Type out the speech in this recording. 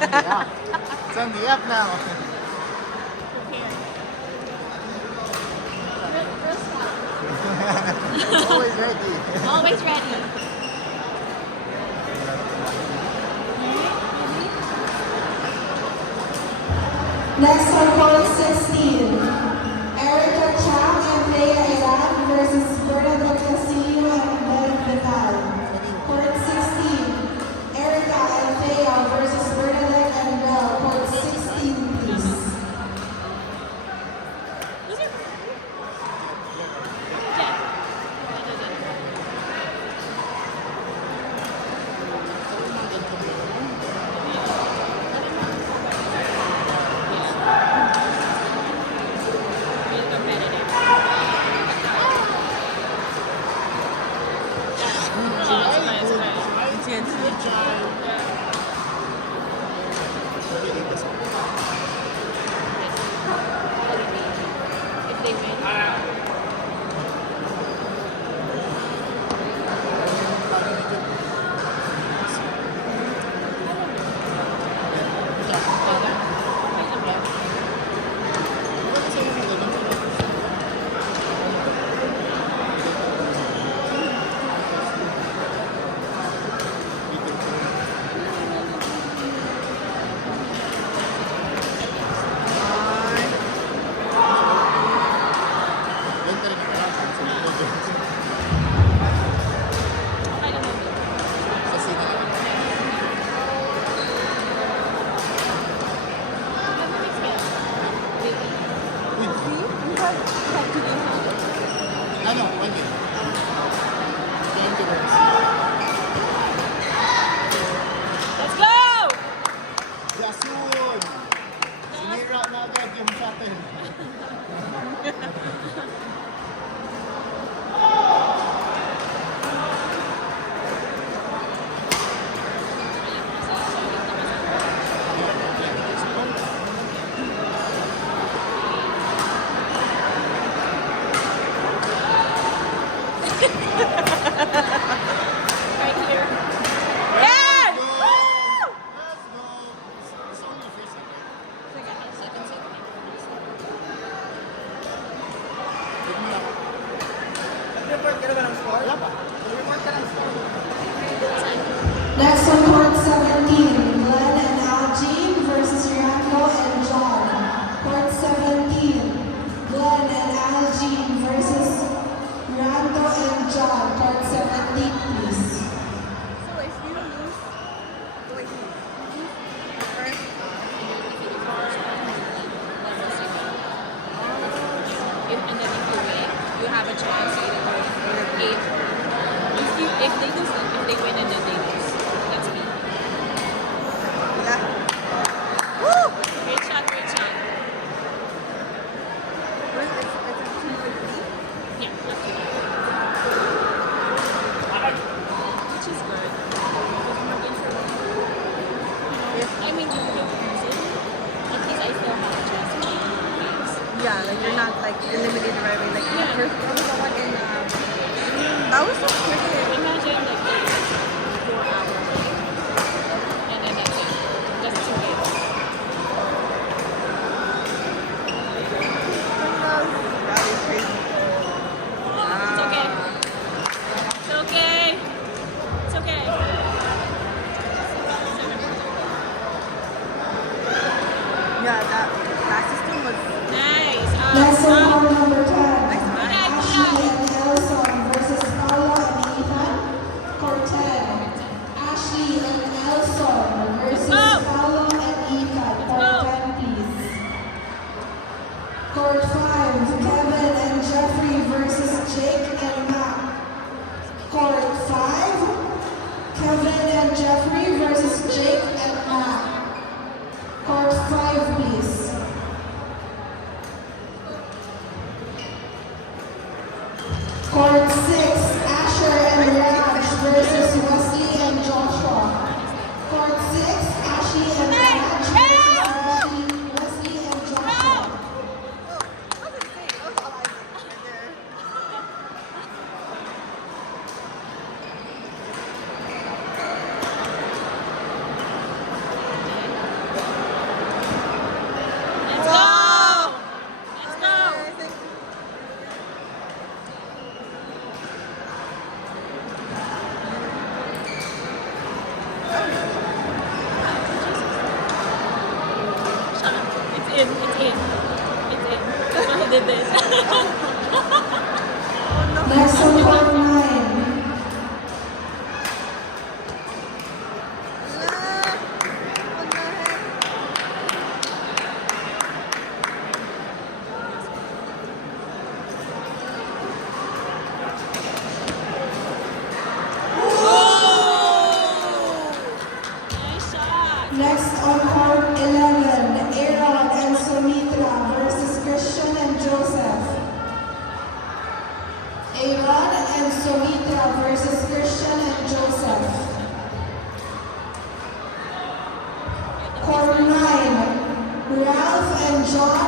the app. It's on the app now. Always ready. Always ready. Next on court 16, Erica Chang and Leia Iran versus Bernadette Castillo and Ben Vital. Court 16, Erica and Leia versus Bernadette and Bell. Court 16, please. If they win. Ano? Pwede. Let's go! Yasun! Sinira na agad yung shuttle. Right here. Yes! Let's go! Let's go! It's only the first second. Second set. Pick me up. Nag-report ka na ba ng score? Wala pa. Nag-report ka ng score. Next on court 17, Glenn and Aljean versus Rianco and John. Court 17, Glenn and Aljean versus Rianco and John. Court 17, please. So if you lose, wait, first, And then if you win, you have a chance to if they lose, if they win and then they lose. That's me. yeah. Great shot, great shot. Wait, it's a 250. Yeah, let's do that. Which is good. I mean, you don't lose it. At least I still have a chance to win games. Yeah, like you're not like eliminated right away. Like Yeah. first, what was the one in that was so pretty. Imagine like it's 4 hours and then that's it. Just 2 games. That was crazy. It's okay. It's okay. It's okay. Yeah, that system was Nice. Next on court number 10, nice. Ashley and Elson versus Paula and Ethan. Court 10, Ashley and Elson versus Paula and Ethan. Court 10, please. Court 5, Kevin and Jeffrey versus Jake and Matt. Court 5, Kevin and Jeffrey versus Jake and Matt. Court 5, please. Court 6, Asher and Raj versus Wesley and Joshua. Court 6, Ashley and Raj versus Wesley and Joshua. That was insane. That was all I did right there. Aaron and Sumitra versus Christian and Joseph. Court 9, Ralph and John